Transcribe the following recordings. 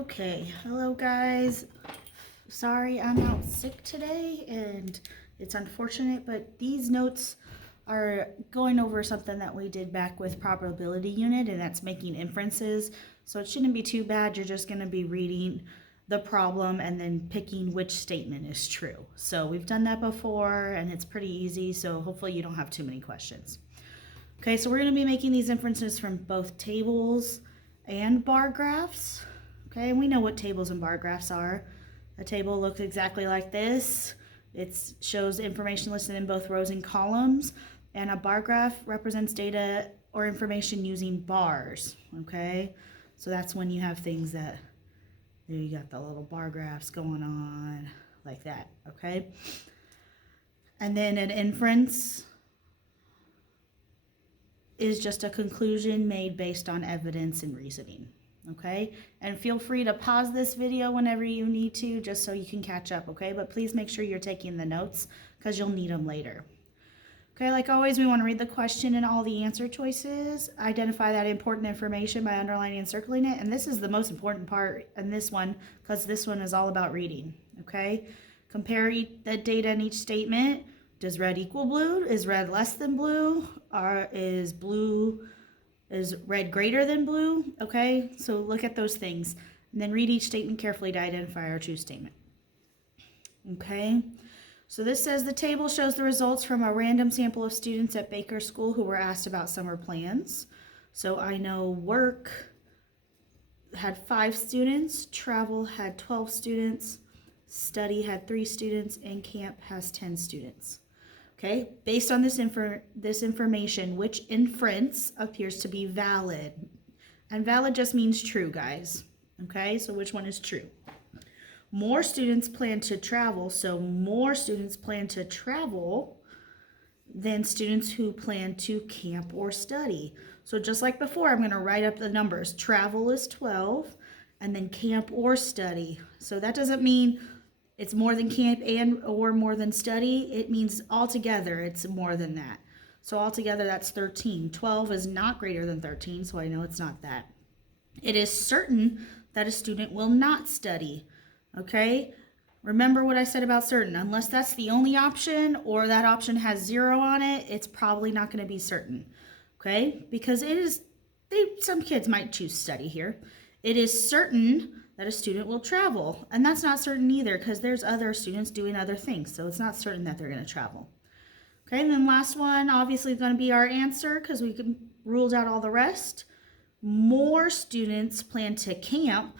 Okay, hello guys. Sorry I'm out sick today and it's unfortunate, but these notes are going over something that we did back with probability unit, and that's making inferences. So it shouldn't be too bad. You're just going to be reading the problem and then picking which statement is true. So we've done that before and it's pretty easy, so hopefully you don't have too many questions. Okay, so we're going to be making these inferences from both tables and bar graphs. Okay, and we know what tables and bar graphs are. A table looks exactly like this. It shows information listed in both rows and columns, and a bar graph represents data or information using bars. Okay, so that's when you have things that, there you got the little bar graphs going on like that. Okay, and then an inference is just a conclusion made based on evidence and reasoning. Okay, and feel free to pause this video whenever you need to, just so you can catch up. Okay, but please make sure you're taking the notes because you'll need them later. Okay, like always, we want to read the question and all the answer choices, identify that important information by underlining and circling it, and this is the most important part in this one because this one is all about reading. Okay, compare the data in each statement. Does red equal blue? Is red less than blue? Or is red greater than blue? Okay, so look at those things and then read each statement carefully to identify our true statement. Okay, so this says the table shows the results from a random sample of students at Baker School who were asked about summer plans. So I know work had 5 students, travel had 12 students, study had 3 students, and camp has 10 students. Okay, based on this information, which inference appears to be valid? And valid just means true, guys. Okay, so which one is true? More students plan to travel, so more students plan to travel than students who plan to camp or study. So just like before, I'm going to write up the numbers. Travel is 12, and then camp or study. So that doesn't mean it's more than camp or more than study. It means altogether it's more than that. So altogether that's 13. 12 is not greater than 13, so I know it's not that. It is certain that a student will not study. Okay? Remember what I said about certain. Unless that's the only option or that option has 0 on it, it's probably not going to be certain. Okay? Because some kids might choose study here. It is certain that a student will travel, and that's not certain either because there's other students doing other things, so it's not certain that they're going to travel. Okay, and then last one obviously is going to be our answer because we ruled out all the rest. More students plan to camp,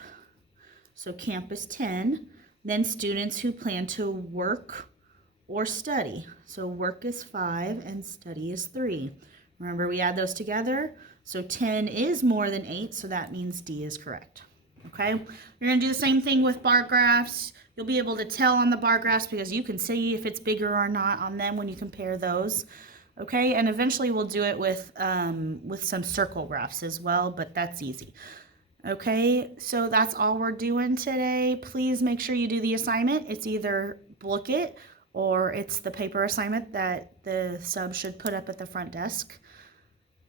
so camp is 10, than students who plan to work or study, so work is 5 and study is 3. Remember, we add those together, so 10 is more than 8, so that means D is correct. Okay, you're going to do the same thing with bar graphs. You'll be able to tell on the bar graphs because you can see if it's bigger or not on them when you compare those. Okay, and eventually we'll do it with some circle graphs as well, but that's easy. Okay, so that's all we're doing today. Please make sure you do the assignment. It's either book it or it's the paper assignment that the sub should put up at the front desk.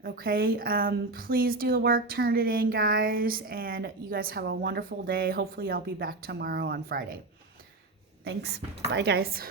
Okay, please do the work, turn it in, guys, and you guys have a wonderful day. Hopefully I'll be back tomorrow on Friday. Thanks. Bye, guys.